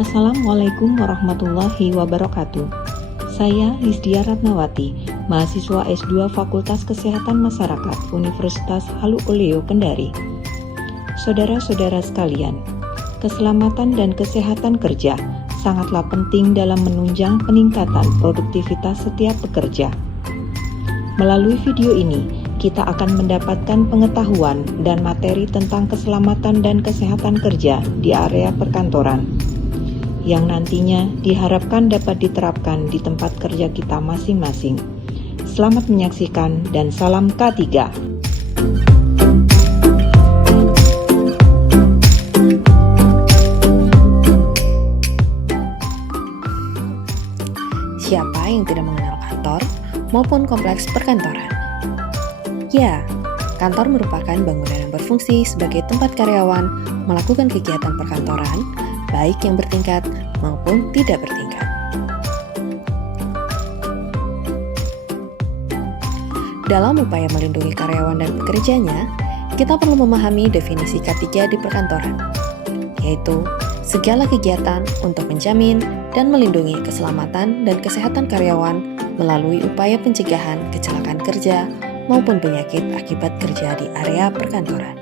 Assalamualaikum warahmatullahi wabarakatuh. Saya Lisdia Ratnawati, mahasiswa S2 Fakultas Kesehatan Masyarakat Universitas Halu Oleo Kendari. Saudara-saudara sekalian, keselamatan dan kesehatan kerja sangatlah penting dalam menunjang peningkatan produktivitas setiap pekerja. Melalui video ini, kita akan mendapatkan pengetahuan dan materi tentang keselamatan dan kesehatan kerja di area perkantoran, yang nantinya diharapkan dapat diterapkan di tempat kerja kita masing-masing. Selamat menyaksikan dan salam K3. Siapa yang tidak mengenal kantor maupun kompleks perkantoran? Ya, kantor merupakan bangunan yang berfungsi sebagai tempat karyawan melakukan kegiatan perkantoran, baik yang bertingkat maupun tidak bertingkat. Dalam upaya melindungi karyawan dan pekerjanya, kita perlu memahami definisi K3 di perkantoran, yaitu segala kegiatan untuk menjamin dan melindungi keselamatan dan kesehatan karyawan melalui upaya pencegahan kecelakaan kerja maupun penyakit akibat kerja di area perkantoran.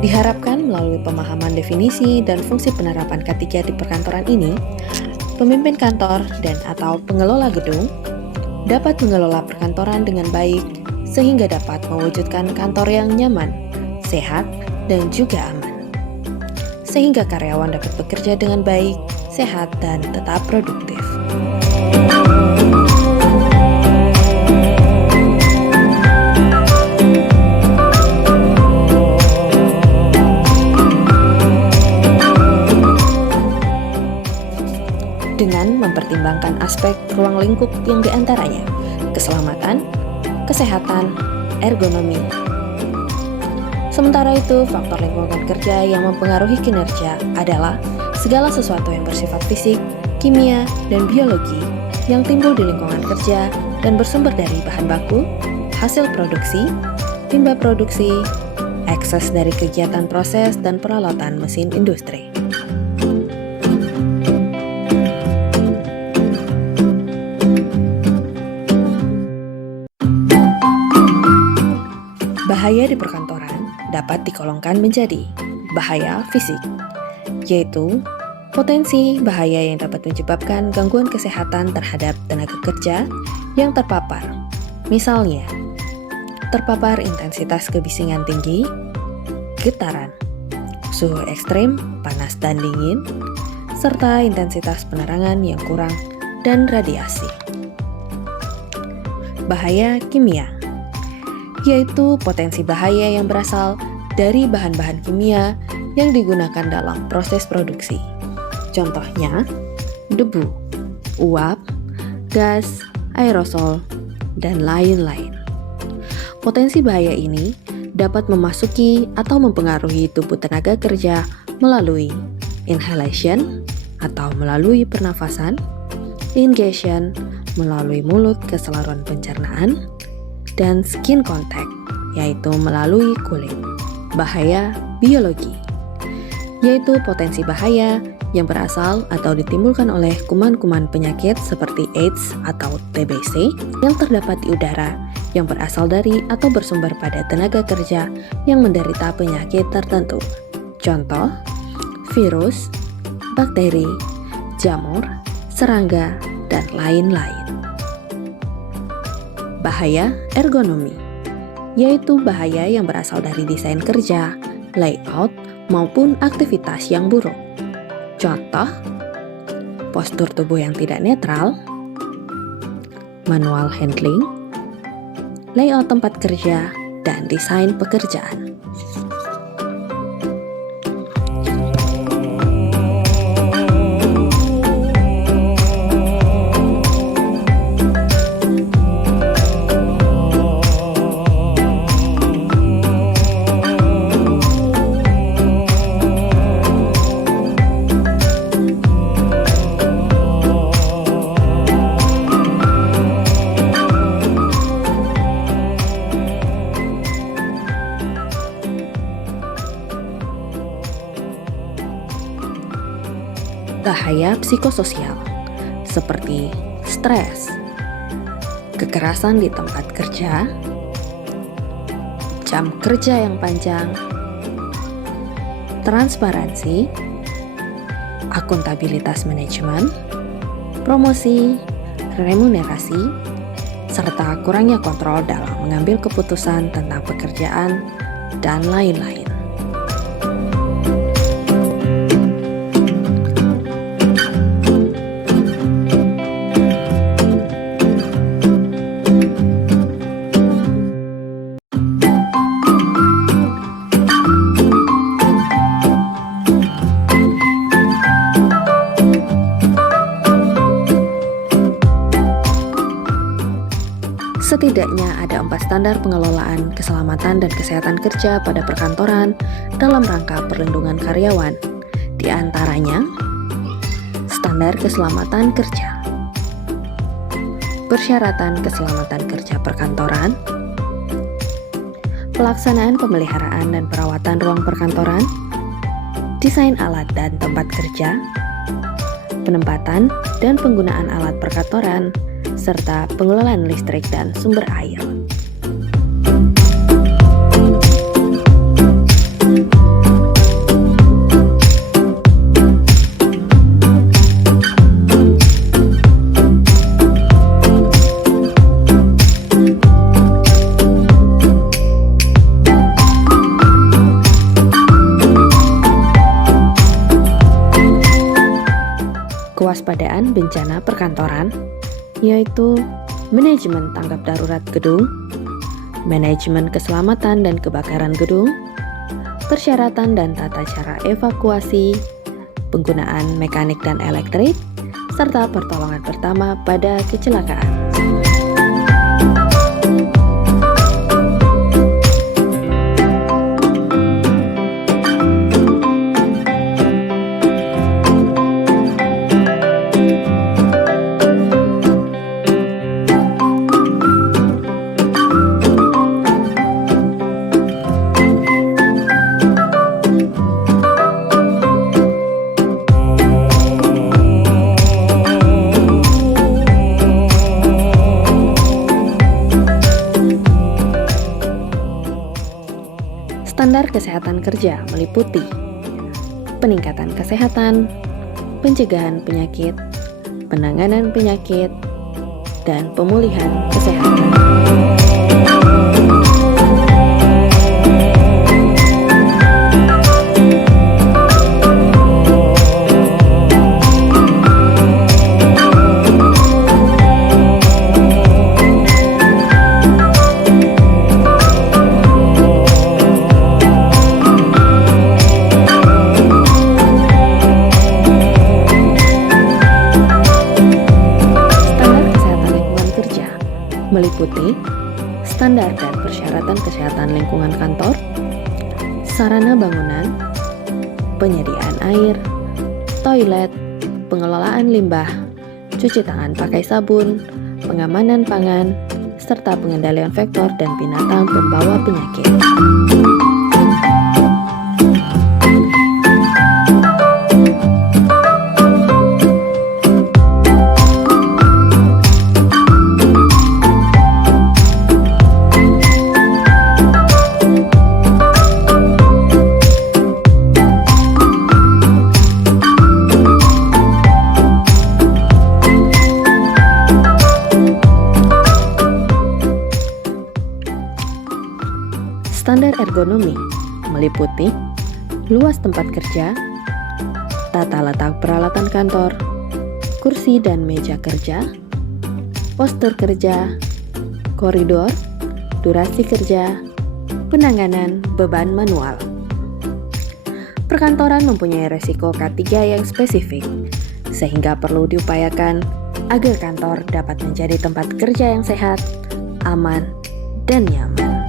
Diharapkan melalui pemahaman definisi dan fungsi penerapan K3 di perkantoran ini, pemimpin kantor dan atau pengelola gedung dapat mengelola perkantoran dengan baik sehingga dapat mewujudkan kantor yang nyaman, sehat, dan juga aman. Sehingga karyawan dapat bekerja dengan baik, sehat, dan tetap produktif. Dengan mempertimbangkan aspek ruang lingkup yang diantaranya keselamatan, kesehatan, ergonomi. Sementara itu, faktor lingkungan kerja yang mempengaruhi kinerja adalah segala sesuatu yang bersifat fisik, kimia, dan biologi yang timbul di lingkungan kerja dan bersumber dari bahan baku, hasil produksi, limbah produksi, ekses dari kegiatan proses dan peralatan mesin industri. Bahaya di perkantoran dapat digolongkan menjadi bahaya fisik, yaitu potensi bahaya yang dapat menyebabkan gangguan kesehatan terhadap tenaga kerja yang terpapar. Misalnya, terpapar intensitas kebisingan tinggi, getaran, suhu ekstrim, panas dan dingin, serta intensitas penerangan yang kurang dan radiasi. Bahaya kimia, yaitu potensi bahaya yang berasal dari bahan-bahan kimia yang digunakan dalam proses produksi. Contohnya, debu, uap, gas, aerosol, dan lain-lain. Potensi bahaya ini dapat memasuki atau mempengaruhi tubuh tenaga kerja melalui inhalation atau melalui pernafasan, ingestion melalui mulut ke saluran pencernaan, dan skin contact, yaitu melalui kulit. Bahaya biologi, yaitu potensi bahaya yang berasal atau ditimbulkan oleh kuman-kuman penyakit seperti AIDS atau TBC yang terdapat di udara yang berasal dari atau bersumber pada tenaga kerja yang menderita penyakit tertentu. Contoh, virus, bakteri, jamur, serangga, dan lain-lain. Bahaya ergonomi, yaitu bahaya yang berasal dari desain kerja, layout, maupun aktivitas yang buruk. Contoh, postur tubuh yang tidak netral, manual handling, layout tempat kerja, dan desain pekerjaan. bahaya psikososial seperti stres, kekerasan di tempat kerja, jam kerja yang panjang, transparansi, akuntabilitas manajemen, promosi, remunerasi, serta kurangnya kontrol dalam mengambil keputusan tentang pekerjaan, dan lain-lain. Setidaknya ada 4 standar pengelolaan keselamatan dan kesehatan kerja pada perkantoran dalam rangka perlindungan karyawan. Di antaranya, standar keselamatan kerja, persyaratan keselamatan kerja perkantoran, pelaksanaan pemeliharaan dan perawatan ruang perkantoran, desain alat dan tempat kerja, penempatan dan penggunaan alat perkantoran, serta pengelolaan listrik dan sumber air. Kewaspadaan bencana perkantoran yaitu manajemen tanggap darurat gedung, manajemen keselamatan dan kebakaran gedung, persyaratan dan tata cara evakuasi, penggunaan mekanik dan elektrik, serta pertolongan pertama pada kecelakaan. Standar kesehatan kerja meliputi peningkatan kesehatan, pencegahan penyakit, penanganan penyakit, dan pemulihan kesehatan. Meliputi standar dan persyaratan kesehatan lingkungan kantor, sarana bangunan, penyediaan air, toilet, pengelolaan limbah, cuci tangan pakai sabun, pengamanan pangan, serta pengendalian vektor dan binatang pembawa penyakit. Standar ergonomi meliputi luas tempat kerja, tata letak peralatan kantor, kursi dan meja kerja, postur kerja, koridor, durasi kerja, penanganan beban manual. Perkantoran mempunyai resiko K3 yang spesifik, sehingga perlu diupayakan agar kantor dapat menjadi tempat kerja yang sehat, aman, dan nyaman.